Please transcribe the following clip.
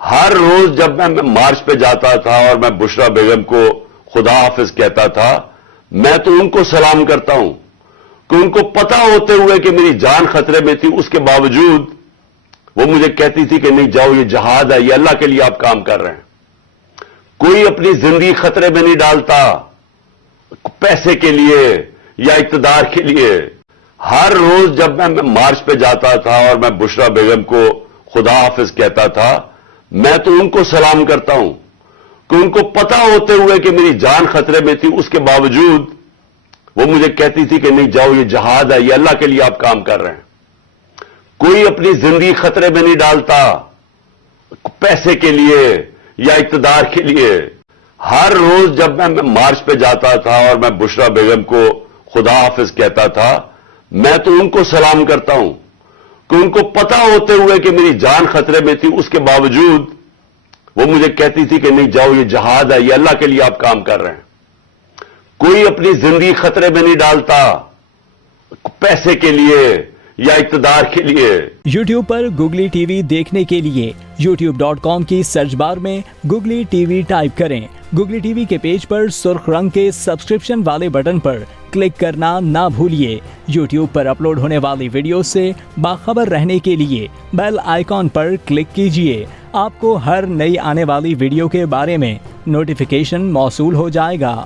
ہر روز جب میں مارچ پہ جاتا تھا اور میں بشرا بیگم کو خدا حافظ کہتا تھا، میں تو ان کو سلام کرتا ہوں کہ ان کو پتا ہوتے ہوئے کہ میری جان خطرے میں تھی، اس کے باوجود وہ مجھے کہتی تھی کہ نہیں جاؤ، یہ جہاد ہے، یہ اللہ کے لیے آپ کام کر رہے ہیں۔ کوئی اپنی زندگی خطرے میں نہیں ڈالتا پیسے کے لیے یا اقتدار کے لیے۔ ہر روز جب میں مارچ پہ جاتا تھا اور میں بشرا بیگم کو خدا حافظ کہتا تھا، میں تو ان کو سلام کرتا ہوں کہ ان کو پتا ہوتے ہوئے کہ میری جان خطرے میں تھی، اس کے باوجود وہ مجھے کہتی تھی کہ نہیں جاؤ، یہ جہاد ہے، یہ اللہ کے لیے آپ کام کر رہے ہیں۔ کوئی اپنی زندگی خطرے میں نہیں ڈالتا پیسے کے لیے یا اقتدار کے لیے۔ ہر روز جب میں مارچ پہ جاتا تھا اور میں بشرا بیگم کو خدا حافظ کہتا تھا، میں تو ان کو سلام کرتا ہوں کہ ان کو پتا ہوتے ہوئے کہ میری جان خطرے میں تھی، اس کے باوجود وہ مجھے کہتی تھی کہ نہیں جاؤ، یہ جہاد ہے، یہ اللہ کے لیے آپ کام کر رہے ہیں۔ کوئی اپنی زندگی خطرے میں نہیں ڈالتا پیسے کے لیے یا اقتدار کے لیے۔ یوٹیوب پر گوگلی ٹی وی دیکھنے کے لیے youtube.com کی سرچ بار میں گوگلی ٹی وی ٹائپ کریں۔ گوگلی ٹی وی کے پیج پر سرخ رنگ کے سبسکرپشن والے بٹن پر کلک کرنا نہ بھولیے۔ یوٹیوب پر اپلوڈ ہونے والی ویڈیو سے باخبر رہنے کے لیے بیل آئیکن پر کلک کیجیے۔ آپ کو ہر نئی آنے والی ویڈیو کے بارے میں نوٹیفیکیشن موصول ہو جائے گا۔